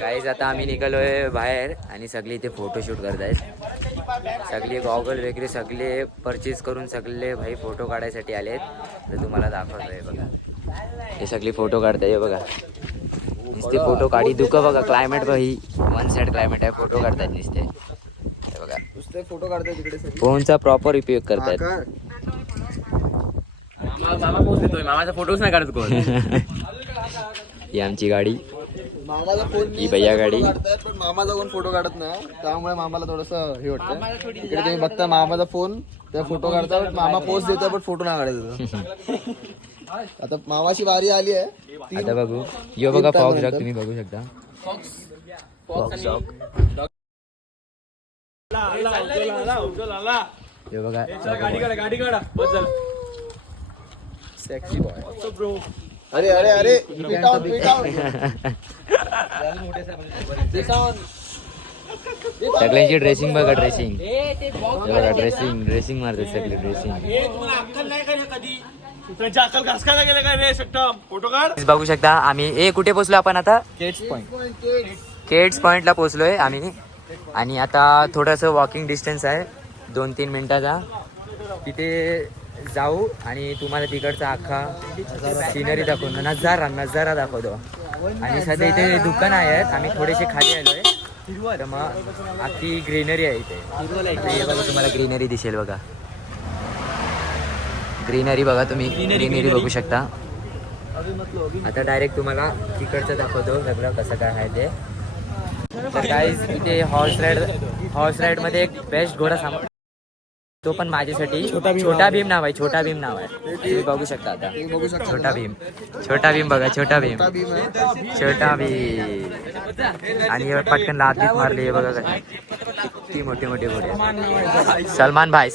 Guys आता आम्ही निघालोय बाहेर आणि सगळे इथे फोटोशूट करतायत. सगळे गॉगल वगैरे सगळे परचेस करून सगळे भाई फोटो काढायसाठी आलेत. तर तुम्हाला दाखवतोय बघा, हे सगळे फोटो काढताय बघा. नुसते फोटो काढी दुःख बघा. क्लायमेट भाई वन साइड क्लायमेट आहे. फोटो काढतायत नुसते बघा. नुसते फोटो काढतायत तिकडे. फोनचा प्रॉपर उपयोग करतायत. मामा पोच देतोय, मामाचा फोटोच नाही काढत कोण. ही आमची गाडी, मामाचा फोन ही भैया गाडी. पण मामाचा कोण फोटो काढत नाही, त्यामुळे मामाला थोडस हे वाटतं. इकडे तुम्ही बघता मामाचा फोन, त्या फोटो काढतात. मामा पोस्ट देतो पण फोटो नाही काढायचा. आता मामाची वारी आली आहे. आता बघू. यो बघा फॉक्स डॉग, तुम्ही बघू शकता. फॉक्स डॉग यो बघा. गाडी काढा. Sexy boy. अरे अरे अरे सगळ्यांची ड्रेसिंग बघा. ड्रेसिंग बघा. ड्रेसिंग मारतात सगळे. ड्रेसिंग बघू शकता. आम्ही कुठे पोहोचलो आपण आता? केट्स पॉइंटला पोहोचलोय आम्ही. आणि आता थोडंसं वॉकिंग डिस्टन्स आहे 2-3 मिनिटाचा. तिथे जाऊ आणि तुम्हाला तिकडचा अख्खा सिनरी दाखवतो. नजारा दाखवतो. आणि सध्या इथे दुकान आहेत. आम्ही थोडेसे खाली आलोय. तर मग अख्खी ग्रीनरी आहे इथे. हे बघा, तुम्हाला ग्रीनरी दिसेल बघा. ग्रीनरी बघा तुम्ही. ग्रीनरी बघू शकता. आता डायरेक्ट तुम्हाला तिकडचं दाखवतो सगळं कसं काय आहे ते. तर गाईज इथे हॉर्स राईड मध्ये एक बेस्ट घोडा तो पण माझ्यासाठी छोटा भीम नाव आहे. तुम्ही बघू शकता आता. छोटा भीम बघा. छोटा भीम आणि पटकन लादीत मारली आहे बघा. किती मोठे घोडे. सलमान भाई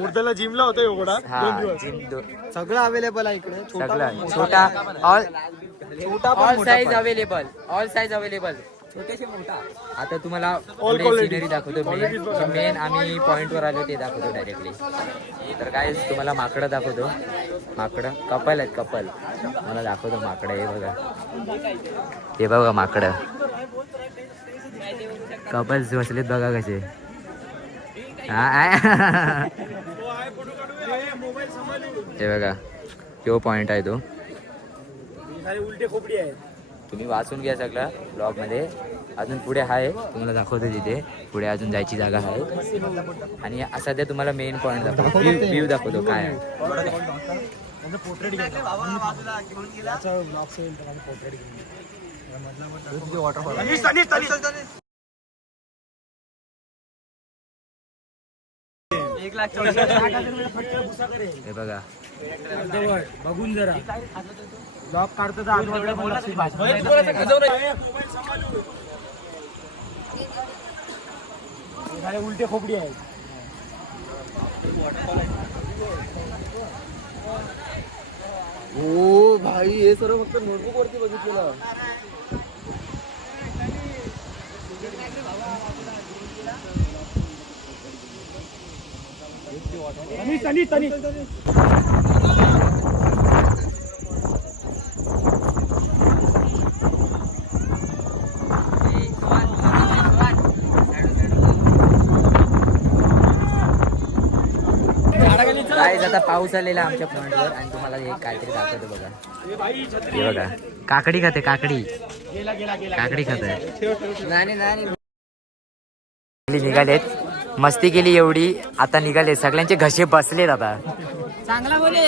मुर्द्याला जिमला होता घोडा. सगळं अवेलेबल आहे इकडे. सगळं छोटा ऑल साईज अवेलेबल. छोटेसे मोठा. आता तुम्हाला सिनरी दाखवतो. मेन आम्ही पॉइंट वर आलो ते दाखवतो डायरेक्टली. तर काय तुम्हाला माकडं दाखवतो. माकडं कपल आहेत. मला दाखवतो माकडं. हे बघा माकडं. कपल्स बसलेत बघा कसे. हे बघा, तो पॉइंट आहे तो. उलटे खोपडी आहे. तुम्ही वाचून घ्या सगळं ब्लॉग मध्ये. अजून पुढे आहे, तुम्हाला दाखवतो. तिथे पुढे अजून जायची जागा आहे. आणि सध्या तुम्हाला मेन पॉईंट दाखवतो. व्ह्यू दाखवतो काय आहे. हे बघा, बघून जरा ब्लॉग काढतो. उलटे खोपडी आहे. हो भाई, हे सर्व फक्त नोटबुक वरती बघितलेलं. आता पाऊस आलेला आमच्या पॉइंटवर आणि तुम्हाला हे काहीतरी दाखवतो बघा. हे बघा, काकडी खाते. काकडी खाते. निघालेत, मस्ती केली एवढी. आता निघाले, सगळ्यांचे घसे बसलेत. आता चांगला बोले.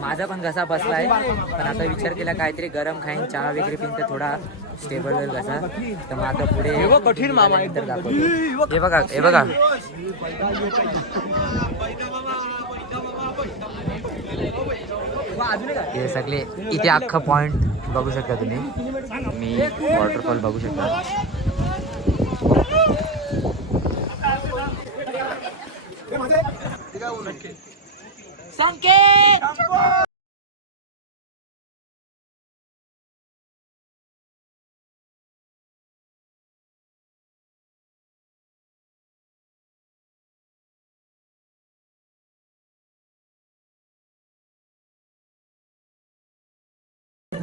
माझा पण घसा बसलाय. पण आता विचार केला काहीतरी गरम खाईन, चहा वगैरे पिन तर थोडा स्टेबल होईल घसा. तर मग आता पुढे कठीण मामा तर दाखवतो. हे बघा. हे सगळे इथे अख्खा पॉइंट बघू शकता तुम्ही. वॉटरफॉल बघू शकता. संकेत हे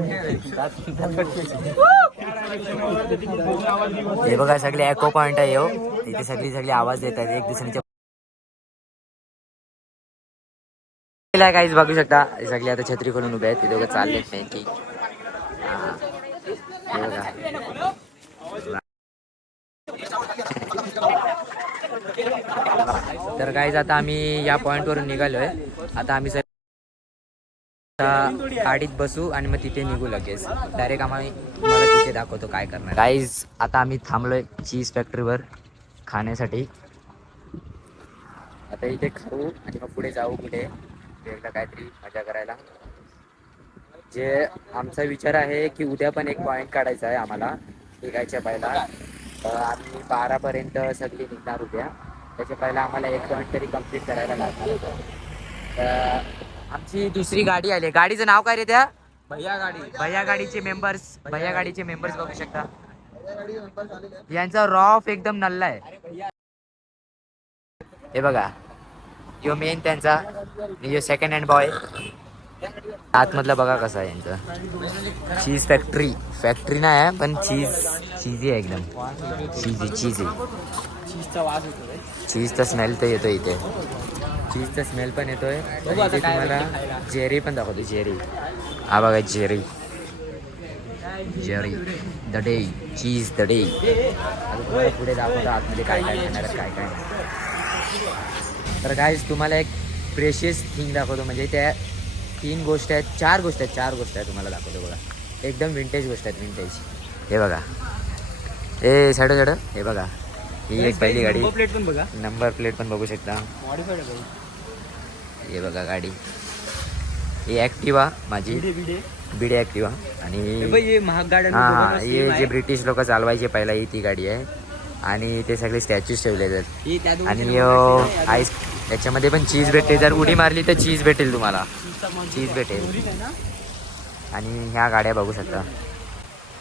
बघा सगळे एको पॉइंट आहे हो, इथे सगळी सगळी आवाज देतात एक दुसऱ्यांच्या. काहीच बघू शकता सगळे आता छत्री खोलून उभे आहेत, ते दोघं चाललेत नाही की. तर काहीच आता आम्ही या पॉइंट वरून निघालोय. आता आम्ही गाडीत बसू आणि मग तिथे निघू लगेच डायरेक्ट. मला तिथे दाखवतो काय करणार. गाईज आता आम्ही थांबलोय चीज फॅक्टरीवर खाण्यासाठी. आता इथे खाऊ आणि मग पुढे जाऊ कुठे एकदा काहीतरी मजा करायला. जे आमचा विचार आहे की उद्या पण एक पॉईंट काढायचा आहे आम्हाला निघायच्या पहिला. आम्ही 12पर्यंत सगळी निघणार उद्या. त्याच्या पहिला आम्हाला एक पॉईंट तरी कम्प्लीट करायला लागणार होतं. आमची दुसरी गाडी आली. गाडीचं नाव काय रे त्या? भैया गाडीचे मेंबर्स बघू शकता. यांचा रॉफ एकदम नल्ला आहे. हे बघा यो मेन त्यांचा, यो सेकंड हँड बॉय. आतमधला बघा कसा आहे यांचा. चीज फॅक्टरी नाही आहे पण चीजी आहे एकदम. चीजी चीजचा स्मेल तर येतोय इथे. चीजचा स्मेल पण येतोय. तुम्हाला जेरी पण दाखवतो. जेरी हा बघा. Jerry the day cheese the day. तुम्हाला पुढे दाखवतो आतमध्ये काय काय येणार काय काय नाही. तर गाईज तुम्हाला एक प्रेशियस थिंग दाखवतो. म्हणजे त्या 3 गोष्टी आहेत, 4 गोष्टी आहेत तुम्हाला दाखवतो बघा. एकदम विंटेज गोष्ट आहेत. विंटेज हे बघा. ए साडो हे बघा. ही एक पहिली गाडी. नंबर प्लेट पण बघू शकता. हे बघा गाडी. ही ॲक्टिवा माझी बिडे ॲक्टिवा. आणि हां हे जे ब्रिटिश लोक चालवायचे पहिला ही ती गाडी आहे. आणि ते सगळे स्टॅच्यूज ठेवले आहेत. आणि आईस त्याच्यामध्ये पण चीज भेटते. जर उडी मारली तर चीज भेटेल तुम्हाला. चीज भेटेल. आणि ह्या गाड्या बघू शकता.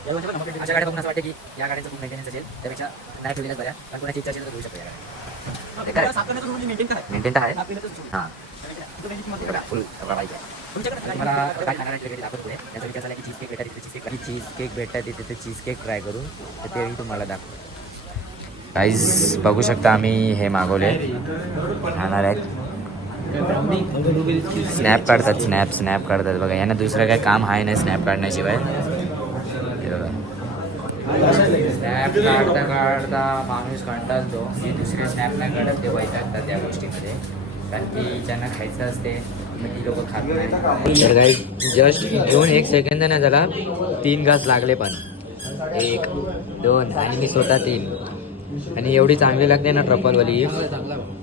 अशा गाड्या बघून असं वाटतं की या गाड्यांचं खूप मेंटेनन्स असेल. त्यापेक्षा नाही ठेवलेल्या बऱ्या. पण कोणाची इच्छा असेल तर घेऊ शकतो. मेंटेन तर आहे. हां फुल मला काय खाण्यासाठी दाखवतोय. त्याचा विचार झाला की चीज केक भेटतात तिथे ते चीज केक ट्राय करू. तर तेही तुम्हाला दाखवतो. काहीच बघू शकता आम्ही हे मागवले खाणार आहेत. स्नॅप काढतात बघा. यांना दुसरं काय काम आहे नाही स्नॅप काढण्याशिवाय. स्नॅप काढता माणूस कंटाळतो. हे दुसरे स्नॅप नाही काढत ते वैतागतात त्या गोष्टीमध्ये. कारण की ज्यांना खायचं असते मग ती लोक खात नाही. तर काही जस्ट घेऊन 1 सेकंद नाही झाला 3 घास लागले. पण 1 2 आणि मी स्वतः 3. आणि एवढी चांगली लागते ना ट्रफलवाली.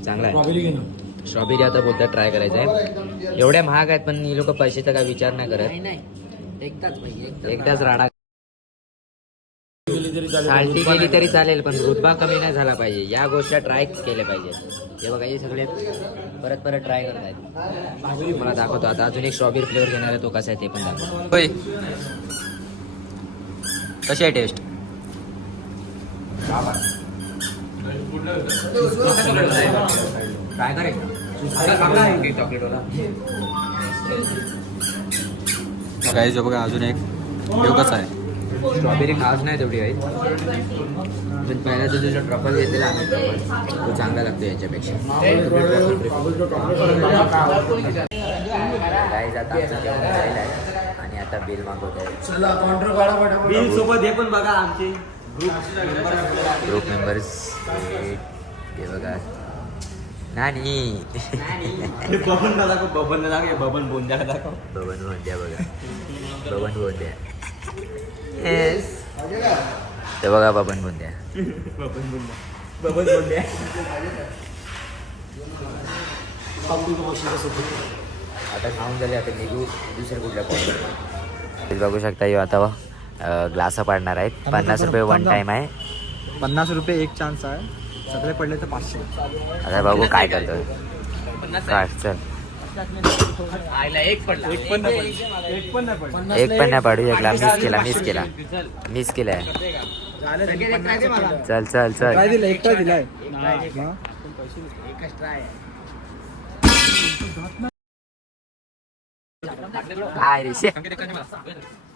चांगला आहे. स्ट्रॉबेरी आता बोलतात ट्राय करायचं आहे. एवढ्या महाग आहेत पण ही लोक पैशाचा काय विचार नाही करत. एकदाच राडा साल्टी केली तरी चालेल पण रुतबा कमी नाही झाला पाहिजे. या गोष्टी ट्राय केल्या पाहिजेत. हे बघा हे सगळे परत ट्राय करत आहेत. मला दाखवतो आता. अजून एक स्ट्रॉबेरी फ्लेवर घेणार आहे. तो कसा आहे ते पण दाखवतो. होय कशी आहे टेस्ट? काय करेल काय जो बघा. अजून एक कसा आहे. स्ट्रॉबेरी खास नाही तेवढी आहे. पण पहिल्याचा जो ट्रफल घेतलेला आम्ही ट्रफल तो चांगला लागतो याच्यापेक्षा. गाईज आता आमचं जेवण झालेलं आहे आणि आता बिल मागवत आहे. बिल सोबत हे पण बघा आमचे ग्रुप मेंबर्स. हे बघा नानी बबन बोंद्या दाखव. बबन बोंद्या बघा. बबन बोंद्या येस. ते बघा बबन बोंद्या. आता खाऊन झाले. आता निघू दुसऱ्या कुठल्या पॉईंट. बघू शकता यो आता ग्लास पाडणार आहेत. 50 रुपये 1 टाइम आहे. 50 रुपये 1 चान्स आहे. सगळे पडले तर 500. आता बघू काय करतो. चल एक पण नाही पाडू. एकला मिस केलाय. चल काय रे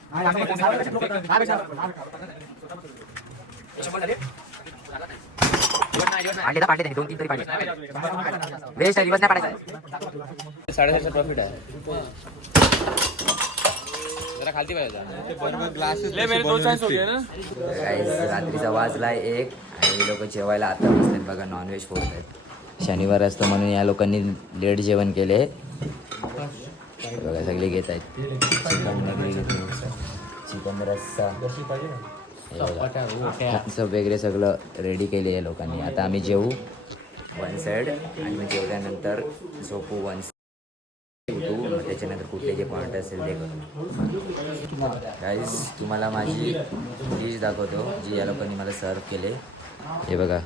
पाडले पाडले 2-3 तरी पाडले. वेस्ट रिवर्स नाही पाडायचा. 7.5 प्रॉफिट आहे. जरा खालती पाहिजे. रात्रीचा वाजलाय 1 आणि लोक जेवायला आता बसलेत बघा. नॉनव्हेज फोडत आहेत. शनिवार असतं म्हणून या लोकांनी लेट जेवण केले बघा. सगळे घेत आहेत. चिकन वगैरे घेतले. चिकन रस्सा सब वगैरे सगळं रेडी केले आहे लोकांनी. आता आम्ही जेवू 1 साईड आणि मग जेवल्यानंतर झोपू 1 उठू. मग त्याच्यानंतर कुठले जे पॉईंट असेल ते करू. गाईस तुम्हाला माझी डिश दाखवतो जी या लोकांनी मला सर्व केले. हे बघा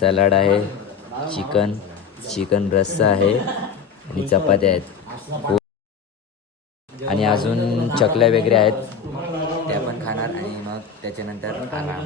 सलाड आहे, चिकन रस्सा आहे आणि चपात्या आहेत आणि अजून चकल्या वगैरे आहेत त्या पण खाणार आणि मग त्याच्यानंतर आराम.